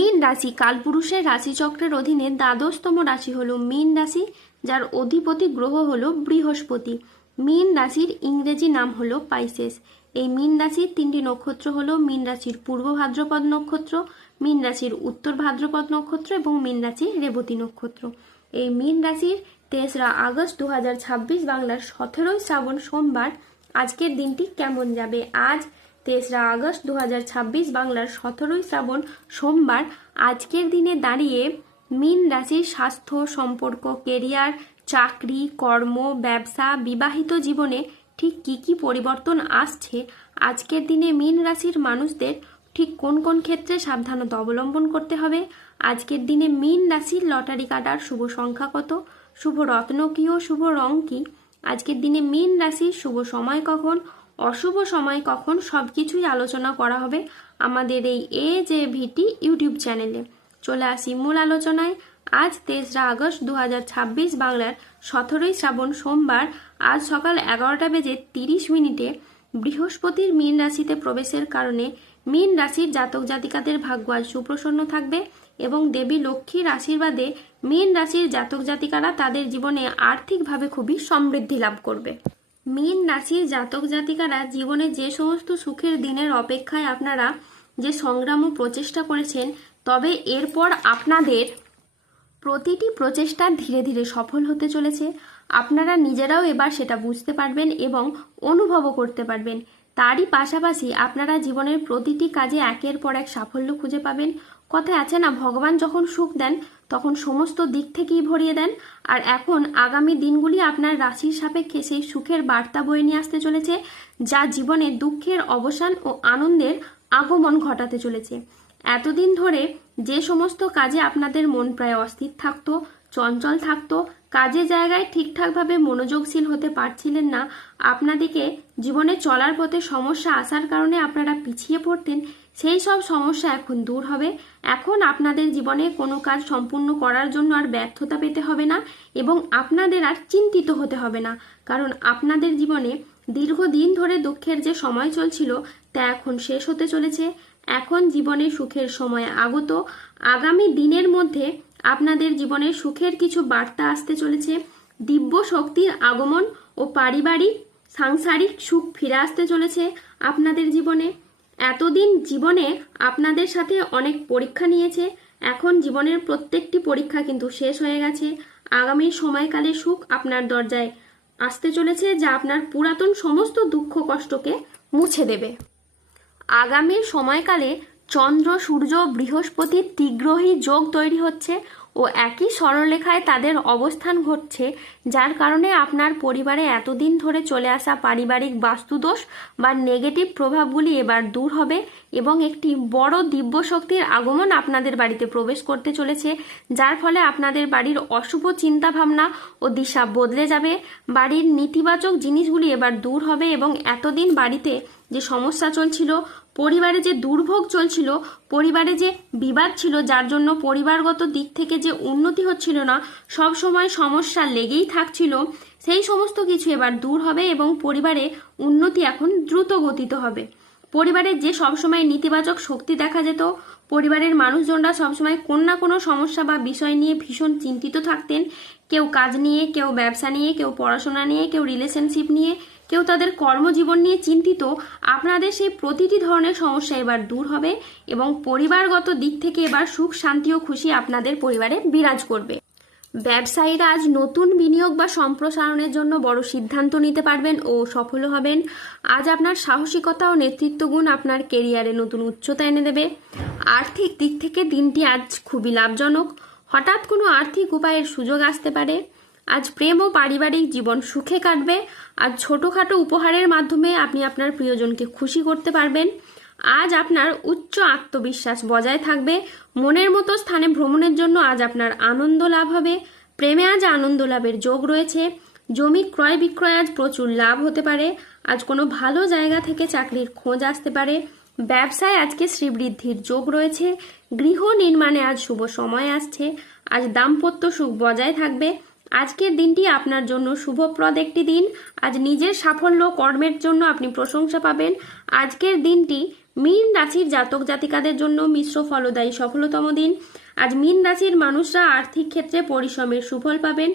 মীন রাশি কালপুরুষের রাশিচক্রের অধীনে দ্বাদশতম রাশি হলো মীন রাশি, যার অধিপতি গ্রহ হলো বৃহস্পতি। মীন রাশির ইংরেজি নাম হলো পাইসেস। এই মীন রাশির তিনটি নক্ষত্র হলো মীন রাশির পূর্ব ভাদ্রপদ নক্ষত্র, মীন রাশির উত্তর ভাদ্রপদ নক্ষত্র এবং মীন রাশির রেবতী নক্ষত্র। এই মীন রাশির তেসরা আগস্ট 2026 বাংলার 17ই শ্রাবণ সোমবার আজকের দিনটি কেমন যাবে। আজ 23রা আগস্ট 2026 বাংলার 17ই শ্রাবণ সোমবার আজকের দিনে দাঁড়িয়ে মীন রাশির স্বাস্থ্য, সম্পর্ক, কেরিয়ার, চাকরি, কর্ম, ব্যবসা, বিবাহিত জীবনে ঠিক কি কি পরিবর্তন আসছে, আজকের দিনে মীন রাশির মানুষদের ঠিক কোন কোন ক্ষেত্রে সাবধানতা অবলম্বন করতে হবে, আজকের দিনে মীন রাশির লটারি কাটার শুভ সংখ্যা কত, শুভ রত্ন কি ও শুভ রং কি, আজকের দিনে মীন রাশির শুভ সময় কখন, অশুভ সময় কখন, সবকিছুই আলোচনা করা হবে আমাদের এই AJVT ইউটিউব চ্যানেলে। চলে আসি মূল আলোচনায়। আজ 23রা আগস্ট 2026 বাংলার 17ই শ্রাবণ সোমবার আজ সকাল 11টা বেজে 30 মিনিটে বৃহস্পতির মীন রাশিতে প্রবেশের কারণে মীন রাশির জাতক জাতিকাদের ভাগ্য আজ সুপ্রসন্ন থাকবে এবং দেবী লক্ষ্মীর আশীর্বাদে মীন রাশির জাতক জাতিকারা তাদের জীবনে আর্থিকভাবে খুবই সমৃদ্ধি লাভ করবে। মীন রাশির জাতক জাতিকারা জীবনে যে সমস্ত সুখের দিনের অপেক্ষায় আপনারা যে সংগ্রাম ও প্রচেষ্টা করেছেন, তবে এরপর আপনাদের প্রতিটি প্রচেষ্টা ধীরে ধীরে সফল হতে চলেছে। আপনারা নিজেরাও এবার সেটা বুঝতে পারবেন এবং অনুভবও করতে পারবেন। তারই পাশাপাশি আপনারা জীবনের প্রতিটি কাজে একের পর এক সাফল্য খুঁজে পাবেন। কথায় আছে না, ভগবান যখন সুখ দেন তখন সমস্ত দিক থেকেই ভরিয়ে দেন। আর এখন আগামী দিনগুলি আপনার রাশির সাপেক্ষে সেই সুখের বার্তা বয়ে নিয়ে আসতে চলেছে, যা জীবনে দুঃখের অবসান ও আনন্দের আগমন ঘটাতে চলেছে। এতদিন ধরে যে সমস্ত কাজে আপনাদের মন প্রায় অস্থির থাকতো, চঞ্চল থাকতো, কাজের জায়গায় ঠিকঠাকভাবে মনোযোগশীল হতে পারছিলেন না, আপনাদেরকে জীবনে চলার পথে সমস্যা আসার কারণে আপনারা পিছিয়ে পড়তেন, সেই সব সমস্যা এখন দূর হবে। এখন আপনাদের জীবনে কোনো কাজ সম্পূর্ণ করার জন্য আর ব্যর্থতা পেতে হবে না এবং আপনাদের আর চিন্তিত হতে হবে না, কারণ আপনাদের জীবনে দীর্ঘদিন ধরে দুঃখের যে সময় চলছিল তা এখন শেষ হতে চলেছে। এখন জীবনে সুখের সময় আগত। আগামী দিনের মধ্যে আপনাদের জীবনে সুখের কিছু বার্তা আসতে চলেছে। দিব্য শক্তির আগমন ও পারিবারিক সাংসারিক সুখ ফিরে আসতে চলেছে আপনাদের জীবনে। এতদিন জীবনে আপনাদের সাথে অনেক পরীক্ষা নিয়েছে, এখন জীবনের প্রত্যেকটি পরীক্ষা কিন্তু শেষ হয়ে গেছে। আগামী সময়কালে সুখ আপনার দরজায় আসতে চলেছে, যা আপনার পুরাতন সমস্ত দুঃখ কষ্টকে মুছে দেবে। আগামী সময়কালে চন্দ্র, সূর্য, বৃহস্পতির ত্রিগ্রহী যোগ তৈরি হচ্ছে ও একই সরলরেখায় তাদের অবস্থান ঘটছে, যার কারণে আপনার পরিবারে এতদিন ধরে চলে আসা পারিবারিক বাস্তুদোষ বা নেগেটিভ প্রভাবগুলি এবার দূর হবে এবং একটি বড় দিব্য শক্তির আগমন আপনাদের বাড়িতে প্রবেশ করতে চলেছে, যার ফলে আপনাদের বাড়ির অশুভ চিন্তাভাবনা ও দিশা বদলে যাবে। বাড়ির নেতিবাচক জিনিসগুলি এবার দূর হবে এবং এতদিন বাড়িতে যে সমস্যা চলছিল, পরিবারে যে দুর্ভোগ চলছিল, পরিবারে যে বিবাদ ছিল, যার জন্য পরিবারগত দিক থেকে যে উন্নতি হচ্ছিল না, সব সময় সমস্যা লেগেই থাকছিল, সেই সমস্ত কিছু এবার দূর হবে এবং পরিবারে উন্নতি এখন দ্রুত গতিতে হবে। পরিবারের যে সবসময় নেতিবাচক শক্তি দেখা যেত, পরিবারের মানুষজনরা সবসময় কোনো না কোনো সমস্যা বা বিষয় নিয়ে ভীষণ চিন্তিত থাকতেন, কেউ কাজ নিয়ে, কেউ ব্যবসা নিয়ে, কেউ পড়াশোনা নিয়ে, কেউ রিলেশনশিপ নিয়ে, কেউ তাদের কর্মজীবন নিয়ে চিন্তিত, আপনাদের সেই প্রতিটি ধরনের সমস্যা এবার দূর হবে এবং পরিবারগত দিক থেকে এবার সুখ, শান্তি ও খুশি আপনাদের পরিবারে বিরাজ করবে। ব্যবসায়ীরা আজ নতুন বিনিয়োগ বা সম্প্রসারণের জন্য বড় সিদ্ধান্ত নিতে পারবেন ও সফল হবেন। আজ আপনার সাহসিকতা ও নেতৃত্ব গুণ আপনার কেরিয়ারে নতুন উচ্চতা এনে দেবে। আর্থিক দিক থেকে দিনটি আজ খুবই লাভজনক। হঠাৎ কোনো আর্থিক উপায়ের সুযোগ আসতে পারে। আজ প্রেম ও পারিবারিক জীবন সুখে কাটবে। আজ ছোটোখাটো উপহারের মাধ্যমে আপনি আপনার প্রিয়জনকে খুশি করতে পারবেন। আজ আপনার উচ্চ আত্মবিশ্বাস বজায় থাকবে। মনের মতো স্থানে ভ্রমণের জন্য আজ আপনার আনন্দ লাভ হবে। প্রেমে আজ আনন্দ লাভের যোগ রয়েছে। জমি ক্রয় বিক্রয় আজ প্রচুর লাভ হতে পারে। আজ কোনো ভালো জায়গা থেকে চাকরির খোঁজ আসতে পারে। ব্যবসায় আজকে শ্রীবৃদ্ধির যোগ রয়েছে। গৃহ নির্মাণে আজ শুভ সময় আসছে। আজ দাম্পত্য সুখ বজায় থাকবে। আজকের দিনটি আপনার জন্য শুভপ্রদ একটি দিন। আজ নিজের সাফল্য কর্মের জন্য আপনি প্রশংসা পাবেন। আজকের দিনটি মীন রাশির জাতক জাতিকাদের জন্য মিশ্র ফলদায়ী সফলতম দিন। আজ মীন রাশির মানুষরা আর্থিক ক্ষেত্রে পরিশ্রমের সুফল পাবেন।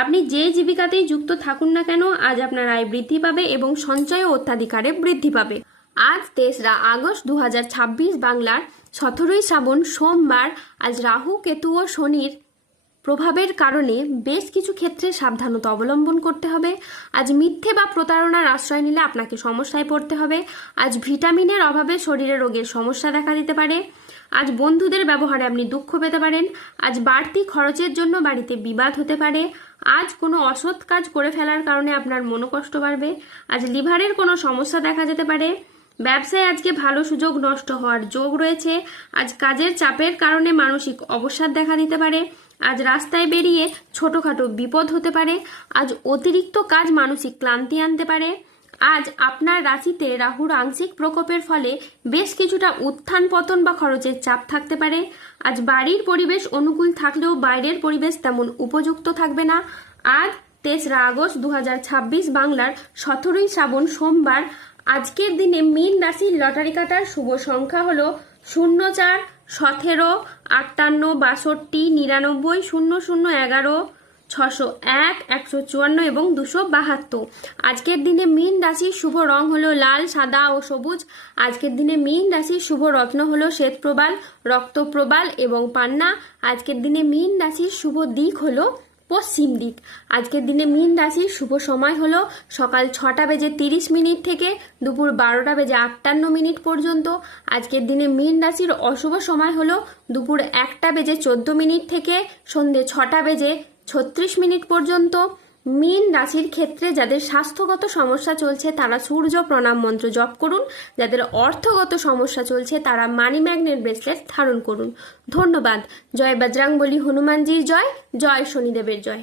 আপনি যে জীবিকাতেই যুক্ত থাকুন না কেন, আজ আপনার আয় বৃদ্ধি পাবে এবং সঞ্চয় অত্যাধিকারে বৃদ্ধি পাবে। আজ 3রা আগস্ট 2026 বাংলার 17ই শ্রাবণ সোমবার। আজ রাহু, কেতু ও শনির প্রভাবের কারণে বেশ কিছু ক্ষেত্রে সাবধানতা অবলম্বন করতে হবে। আজ মিথ্যে বা প্রতারণার আশ্রয় নিলে আপনাকে সমস্যায় পড়তে হবে। আজ ভিটামিনের অভাবে শরীরে রোগের সমস্যা দেখা দিতে পারে। আজ বন্ধুদের ব্যবহারে আপনি দুঃখ পেতে পারেন। আজ বাড়তি খরচের জন্য বাড়িতে বিবাদ হতে পারে। আজ কোনো অসৎ কাজ করে ফেলার কারণে আপনার মনোকষ্ট বাড়বে। আজ লিভারের কোনো সমস্যা দেখা যেতে পারে। ব্যবসায় আজকে ভালো সুযোগ নষ্ট হওয়ার যোগ রয়েছে। আজ কাজের চাপের কারণে মানসিক অবসাদ দেখা দিতে পারে। আজ রাস্তায় বেরিয়ে ছোটখাটো বিপদ হতে পারে। আজ অতিরিক্ত কাজ মানসিক ক্লান্তি আনতে পারে। আজ আপনার রাশিতে রাহুর আংশিক প্রকোপের ফলে বেশ কিছুটা উত্থান পতন বা খরচের চাপ থাকতে পারে। আজ বাড়ির পরিবেশ অনুকূল থাকলেও বাইরের পরিবেশ তেমন উপযুক্ত থাকবে না। আজ 3রা আগস্ট 2026 বাংলার 17ই শ্রাবণ সোমবার। আজকের দিনে মীন রাশির লটারি কাটার শুভ সংখ্যা হলো 04, 17, 58, 62, 99, 00, 11, 601, 154 এবং 272। আজকের দিনে মীন রাশির শুভ রং হলো লাল, সাদা ও সবুজ। আজকের দিনে মীন রাশির শুভ রত্ন হলো শ্বেতপ্রবাল, রক্তপ্রবাল এবং পান্না। আজকের দিনে মীন রাশির শুভ দিক হলো পশ্চিম দিক। আজকের দিনে মীন রাশির শুভ সময় হলো সকাল 6:30 থেকে দুপুর 12:58 পর্যন্ত। আজকের দিনে মীন রাশির অশুভ সময় হলো দুপুর 1:14 থেকে সন্ধ্যে 6:36 পর্যন্ত। মীন রাশির ক্ষেত্রে যাদের স্বাস্থ্যগত সমস্যা চলছে তারা সূর্য প্রণাম মন্ত্র জপ করুন। যাদের অর্থগত সমস্যা চলছে তারা মানি ম্যাগনেট ব্রেসলেট ধারণ করুন। ধন্যবাদ। জয় বজরংবলী, হনুমানজির জয়, জয় শনিদেবের জয়।